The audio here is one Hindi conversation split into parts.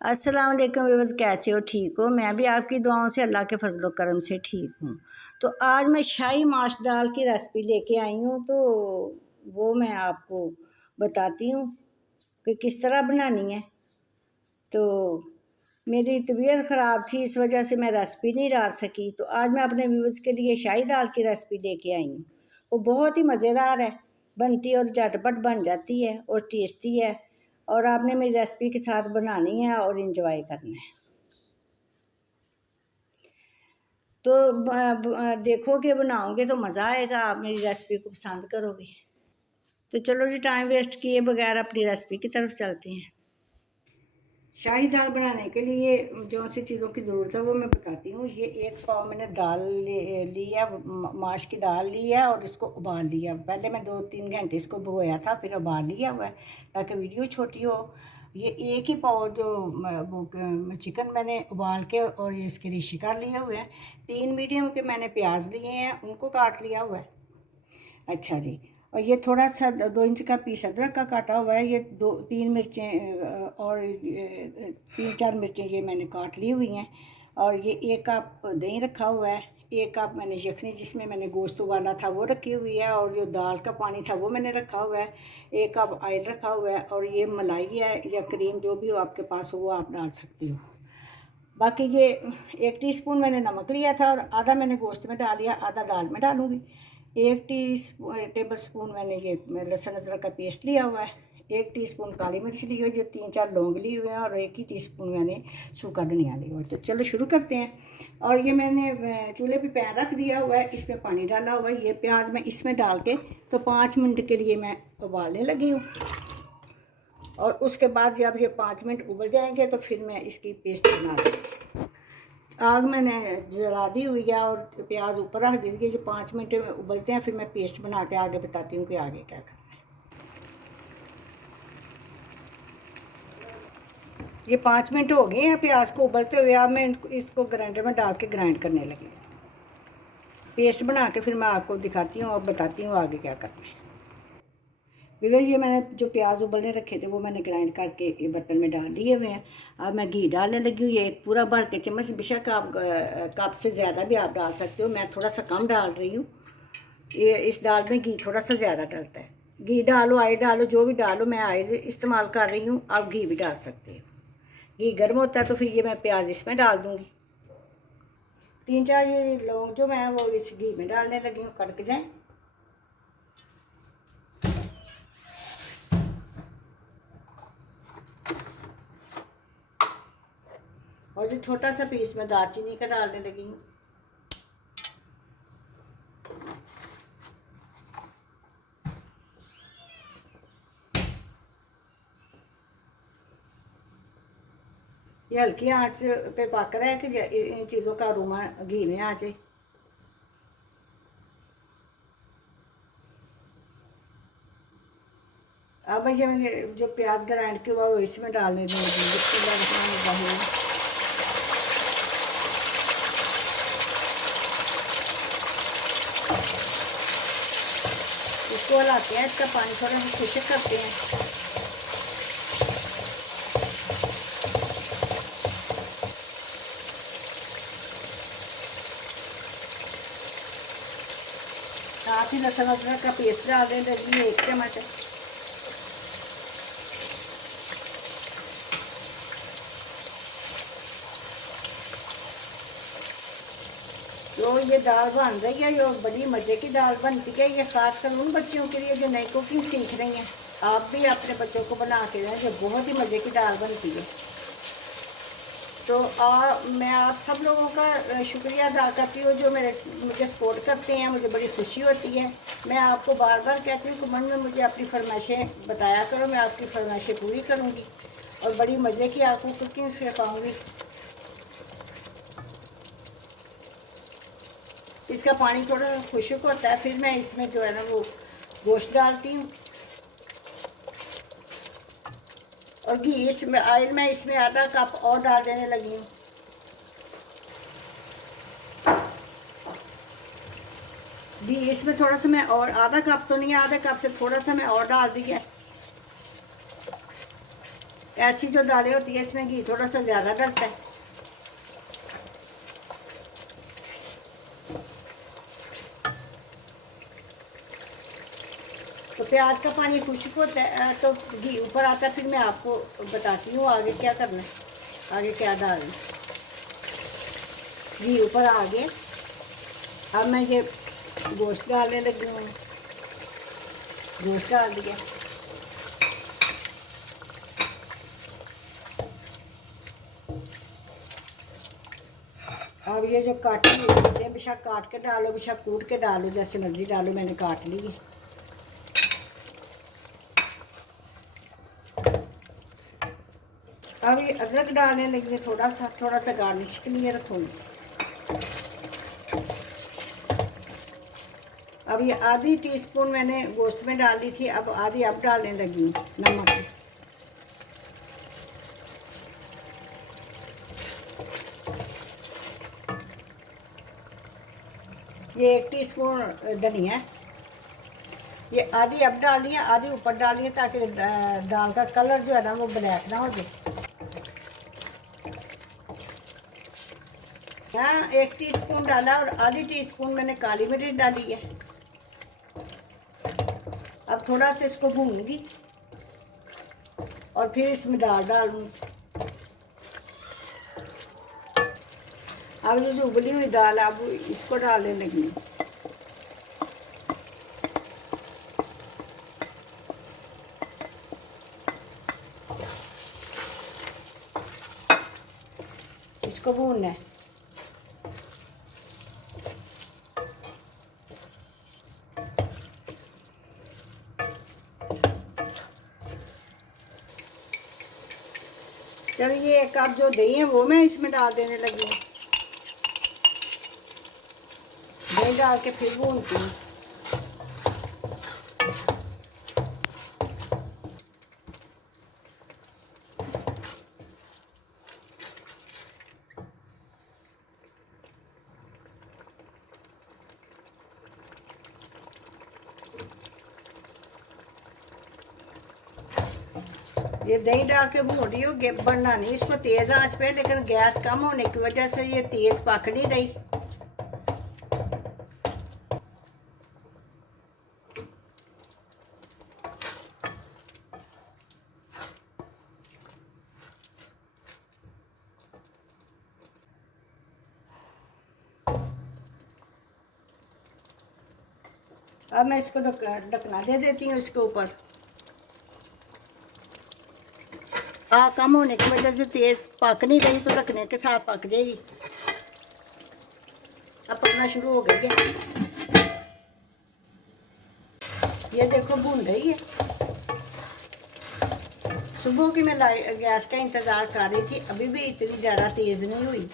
अस्सलाम वालेकुम व्यूअर्स, कैसे हो? ठीक हो? मैं भी आपकी दुआओं से अल्लाह के फजल करम से ठीक हूँ। तो आज मैं शाही माश दाल की रेसिपी लेके आई हूँ, तो वो मैं आपको बताती हूँ कि किस तरह बनानी है। तो मेरी तबीयत ख़राब थी, इस वजह से मैं रेसिपी नहीं डाल सकी। तो आज मैं अपने व्यूअर्स के लिए शाही दाल की रेसिपी लेके आई हूँ। वो बहुत ही मज़ेदार है, बनती और झटपट बन जाती है और टेस्टी है। और आपने मेरी रेसिपी के साथ बनानी है और इंजॉय करना है। तो देखोगे, बनाओगे तो मज़ा आएगा, आप मेरी रेसिपी को पसंद करोगे। तो चलो जी, टाइम वेस्ट किए बगैर अपनी रेसिपी की तरफ चलते हैं। शाही दाल बनाने के लिए जो सी चीज़ों की ज़रूरत है वो मैं बताती हूँ। ये 1 पाव मैंने दाल ली है, माश की दाल ली है और इसको उबाल लिया। पहले मैं 2-3 घंटे इसको भिगोया था, फिर उबाल लिया हुआ है ताकि वीडियो छोटी हो। ये 1 ही पाव जो वो चिकन मैंने उबाल के और ये इसके रिश्ते कर लिए हुए हैं। 3 मीडियम के मैंने प्याज लिए हैं, उनको काट लिया हुआ है। अच्छा जी, और ये थोड़ा सा 2 इंच का पीस अदरक का काटा हुआ है। ये 2-3 मिर्चें और 3-4 मिर्चें ये मैंने काट ली हुई हैं। और ये 1 कप दही रखा हुआ है। 1 कप मैंने यखनी जिसमें मैंने गोश्त उबाला था वो रखी हुई है। और जो दाल का पानी था वो मैंने रखा हुआ है। 1 कप ऑयल रखा हुआ है। और ये मलाई है या क्रीम, जो भी हो आपके पास हो वो आप डाल सकती हो। बाकी ये 1 टीस्पून मैंने नमक लिया था और आधा मैंने गोश्त में डाल लिया, आधा दाल में डालूँगी। 1 टेबल स्पून मैंने ये लहसुन अदरक का पेस्ट लिया हुआ है। 1 टीस्पून काली मिर्च ली हुई है, जो 3-4 लौंग लिए हुए हैं और 1 ही टीस्पून मैंने सूखा धनिया लिया हुआ है। तो चलो शुरू करते हैं। और ये मैंने चूल्हे पे पैन रख दिया हुआ है, इसमें पानी डाला हुआ है। ये प्याज मैं इसमें डाल के तो 5 मिनट के लिए मैं उबालने लगी हूँ। और उसके बाद जब ये 5 मिनट उबल जाएंगे तो फिर मैं इसकी पेस्ट बना दूँगी। आग मैंने जला दी हुई है और प्याज ऊपर रख दी थी। जो 5 मिनट में उबलते हैं फिर मैं पेस्ट बना के आगे बताती हूँ कि आगे क्या करना है। ये 5 मिनट हो गए हैं प्याज को उबलते हुए। अब मैं इसको ग्राइंडर में डाल के ग्राइंड करने लगी, पेस्ट बना के फिर मैं आपको दिखाती हूँ और बताती हूँ आगे क्या करना है। बिकॉज ये मैंने जो प्याज उबलने रखे थे वो मैंने ग्राइंड करके ये बर्तन में डाल लिए हुए हैं। अब मैं घी डालने लगी हूँ। ये एक पूरा भर के चम्मच, बेशक आप कप से ज़्यादा भी आप डाल सकते हो, मैं थोड़ा सा कम डाल रही हूँ। ये इस दाल में घी थोड़ा सा ज़्यादा डलता है। घी डालो, ऑयल डालो, जो भी डालो, मैं ऑयल इस्तेमाल कर रही हूँ, आप घी भी डाल सकते हो। घी गर्म होता है तो फिर ये मैं प्याज इसमें डाल दूँगी। 3-4 ये लौंग जो मैं वो इस घी में डालने लगी हूँ, कड़क जाए। और जो छोटा सा पीस मैं दालचीनी का डालने लगी हूँ। ये हल्की आंच पे पक रहा है कि इन चीज़ों का अरोमा घी में आ जाए। अब ये मैंने जो प्याज ग्राइंड किया हुआ वो इसमें डालने दूँगी। इसको हलाते हैं, इसका पानी थोड़ा सा खुश्क करते हैं। साथ ही लहसुन अदरक का पेस्ट डालने लगी है 1 चम्मच। तो ये दाल बन रही है, ये बड़ी मज़े की दाल बनती है। ये ख़ासकर उन बच्चियों के लिए जो नई कुकिंग सीख रही हैं, आप भी अपने बच्चों को बना के दें। ये बहुत ही मज़े की दाल बनती है। तो मैं आप सब लोगों का शुक्रिया अदा करती हूँ जो मुझे सपोर्ट करते हैं, मुझे बड़ी खुशी होती है। मैं आपको बार बार कहती हूँ कमेंट में मुझे अपनी फरमाइशें बताया करो, मैं आपकी फरमाइशें पूरी करूँगी और बड़ी मज़े की आपको कुकिंग सिखाऊँगी। इसका पानी थोड़ा खुश्क होता है, फिर मैं इसमें जो है ना वो गोश्त डालती हूँ। और घी इसमें, ऑयल मैं इसमें आधा कप और डाल देने लगी हूँ। घी इसमें थोड़ा सा मैं और, आधा कप तो नहीं, आधे कप से थोड़ा सा मैं और डाल दिया। ऐसी जो दालें होती है इसमें घी थोड़ा सा ज़्यादा डलता है। तो प्याज का पानी खुश्क होता है तो घी ऊपर आता है। फिर मैं आपको बताती हूँ आगे क्या करना है, आगे क्या डालना। घी ऊपर आ गया, अब मैं ये गोश्त डालने लगी हूँ। गोश्त डाल दिया। अब ये जो काटी हुई है बेशक काट के डालो, बेशक कूट के डालो, जैसे मर्जी डालो, मैंने काट ली है। अब ये अदरक डालने लगी, थोड़ा सा गार्निश के लिए रखूँगी। अब ये आधी टीस्पून मैंने गोश्त में डाली थी, अब आधी अब डालने लगी हूँ नमक। ये 1 टीस्पून धनिया है, ये आधी अब डाली है, आधी ऊपर डाली है, ताकि दाल का कलर जो है ना वो ब्लैक ना हो जाए। यहाँ 1 टीस्पून डाला और आधी टीस्पून मैंने काली मिर्च डाली है। अब थोड़ा सा इसको भूनूंगी और फिर इसमें दाल डालूंगी। अब ये जो उबली हुई दाल है अब इसको डालने लगी। इसको भूनना है। चलो ये 1 कप जो दही है वो मैं इसमें डाल देने लगी हूँ। दही डाल के फिर भूनती हूँ। ये दही डाल के भून रही हूँ, बढ़ना नहीं इसको तेज़ आंच पे, लेकिन गैस कम होने की वजह से ये तेज़ पक नहीं रही। अब मैं इसको ढकना दे देती हूँ इसके ऊपर। कम होने की वजह से तेज़ पक नहीं रही, तो रखने के साथ पक जाएगी। अब पकना शुरू हो गई है, ये देखो भून रही है। सुबह की मैं गैस का इंतज़ार कर रही थी, अभी भी इतनी ज़्यादा तेज़ नहीं हुई।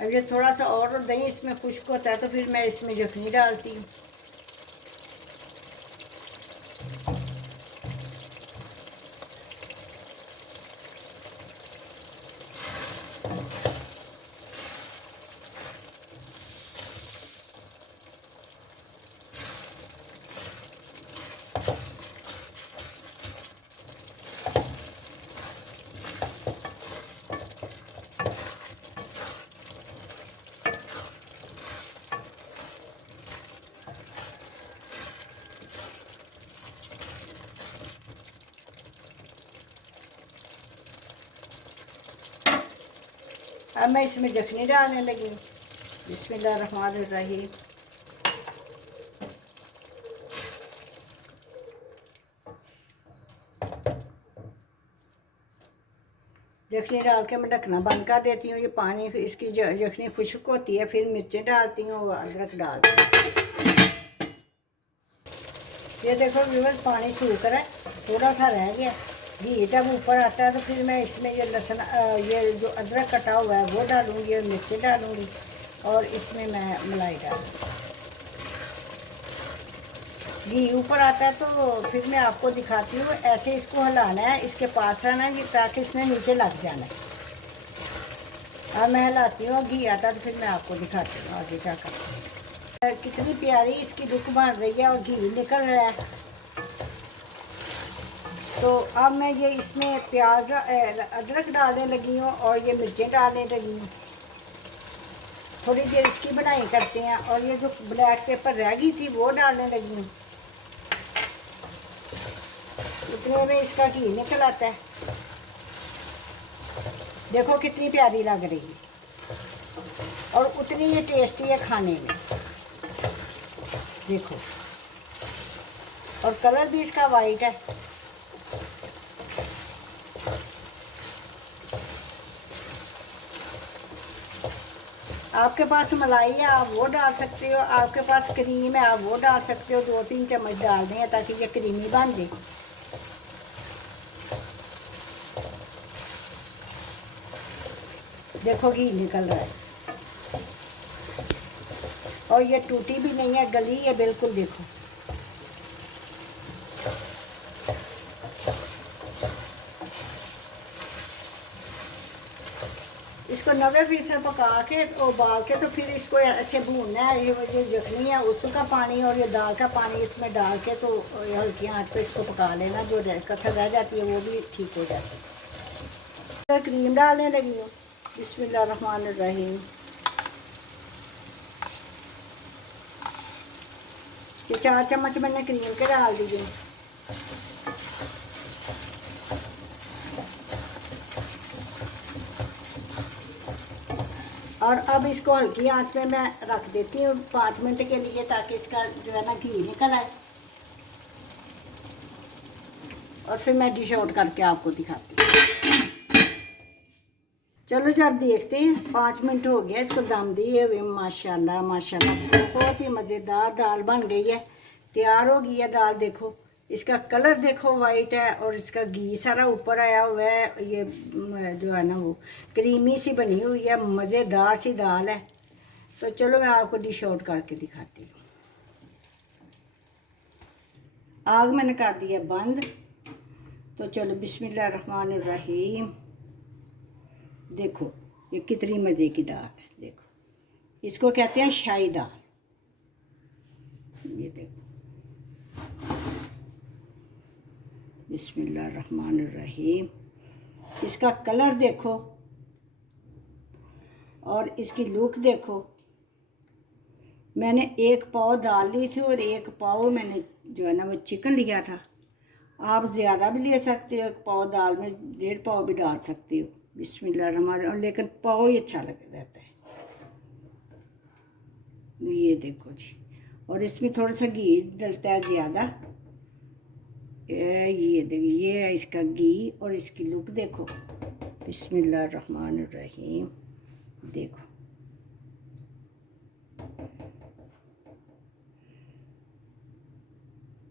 अब ये थोड़ा सा और दही इसमें खुश्क होता है तो फिर मैं इसमें यखनी डालती हूँ। अब मैं इसमें यखनी डालने लगी हूँ। बिस्मिल्लाहिर्रहमानिर्रहीम। यखनी डाल के मैं ढकना बंद कर देती हूँ। ये पानी इसकी यखनी खुश्क होती है, फिर मिर्चें डालती हूँ और अदरक डालती हूँ। ये देखो व्यूअर्स पानी सूख रहा है, थोड़ा सा रह गया। घी जब ऊपर आता है तो फिर मैं इसमें ये लहसुन ये जो अदरक कटा हुआ है वो डालूँगी और मिर्चें डालूँगी और इसमें मैं मलाई डालूँगी। घी ऊपर आता है तो फिर मैं आपको दिखाती हूँ। ऐसे इसको हिलाना है, इसके पास रहना है ताकि इसने नीचे लग जाना है। अब मैं हिलाती हूँ, घी आता है तो फिर मैं आपको दिखाती हूँ आगे जाकर। कितनी प्यारी इसकी लुक बन रही है और घी निकल रहा है। तो अब मैं ये इसमें प्याज अदरक डालने लगी हूँ और ये मिर्चें डालने लगी हूँ। थोड़ी देर इसकी बनाई करते हैं। और ये जो ब्लैक पेपर रह गई थी वो डालने लगी हूँ। उतने में इसका घी निकल आता है। देखो कितनी प्यारी लग रही है और उतनी ये टेस्टी है खाने में। देखो, और कलर भी इसका वाइट है। आपके पास मलाई है आप वो डाल सकते हो, आपके पास क्रीम है आप वो डाल सकते हो। 2-3 चम्मच डाल दें ताकि ये क्रीमी बन जाए। देखो घी निकल रहा है और ये टूटी भी नहीं है, गली है बिल्कुल। देखो इसको 90% पका के उबाल के तो फिर इसको ऐसे भूनना है। ये जखनी है उसका पानी और ये दाल का पानी इसमें डाल के तो हल्की आंच पे इसको पका लेना। जो कसर रह जाती है वो भी ठीक हो जाती है। क्रीम डालने लगी हूँ। बिस्मिल्लाहिर्रहमानिर्रहीम। ये 4 चम्मच मैंने क्रीम के डाल दिए। और अब इसको हल्की आंच में मैं रख देती हूँ 5 मिनट के लिए, ताकि इसका जो है ना घी निकल आए। और फिर मैं डिश आउट करके आपको दिखाती हूँ। चलो जब देखते हैं। 5 मिनट हो गया इसको दम दिए हुए। माशाल्लाह माशाल्लाह बहुत ही मज़ेदार दाल बन गई है, तैयार हो गई है दाल। देखो इसका कलर देखो वाइट है और इसका घी सारा ऊपर आया हुआ है। ये जो है ना वो क्रीमी सी बनी हुई है, मज़ेदार सी दाल है। तो चलो मैं आपको डिश आउट करके दिखाती हूँ। आग मैंने कर दिया बंद। तो चलो बिस्मिल्लाहिर्रहमानिर्रहीम। देखो ये कितनी मज़े की दाल है। देखो इसको कहते हैं शाही दाल। ये देखो बिस्मिल्लाहिर्रहमानिर्रहीम। इसका कलर देखो और इसकी लुक देखो। मैंने 1 पाव दाल ली थी और 1 पाव मैंने जो है ना वो चिकन लिया था। आप ज़्यादा भी ले सकते हो, 1 पाव दाल में 1.5 पाव भी डाल सकते हो। बिस्मिल्लाहिर्रहमानिर्रहीम। लेकिन पाव ही अच्छा लग रहता है। ये देखो जी, और इसमें थोड़ा सा घी डलता है ज़्यादा। ये देखिए ये है इसका घी और इसकी लुक देखो। बिस्मिल्लाहिर्रहमानिर्रहीम। देखो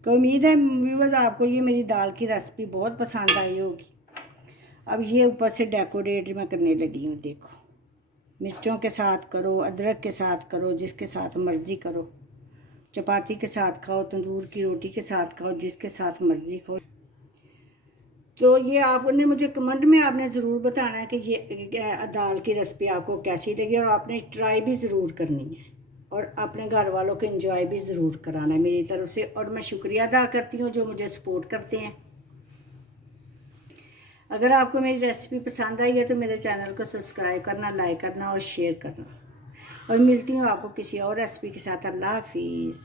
तो उम्मीद है व्यूअर्स आपको ये मेरी दाल की रेसिपी बहुत पसंद आई होगी। अब ये ऊपर से डेकोरेट मैं करने लगी हूँ। देखो मिर्चों के साथ करो, अदरक के साथ करो, जिसके साथ मर्ज़ी करो। चपाती के साथ खाओ, तंदूर की रोटी के साथ खाओ, जिसके साथ मर्ज़ी खाओ। तो ये आपने मुझे कमेंट में आपने ज़रूर बताना है कि ये दाल की रेसिपी आपको कैसी लगी, और आपने ट्राई भी ज़रूर करनी है और अपने घर वालों को एंजॉय भी ज़रूर कराना है मेरी तरफ से। और मैं शुक्रिया अदा करती हूँ जो मुझे सपोर्ट करते हैं। अगर आपको मेरी रेसिपी पसंद आई है तो मेरे चैनल को सब्सक्राइब करना, लाइक करना और शेयर करना। और मिलती हूँ आपको किसी और रेसिपी के साथ। अल्लाह हाफिज़।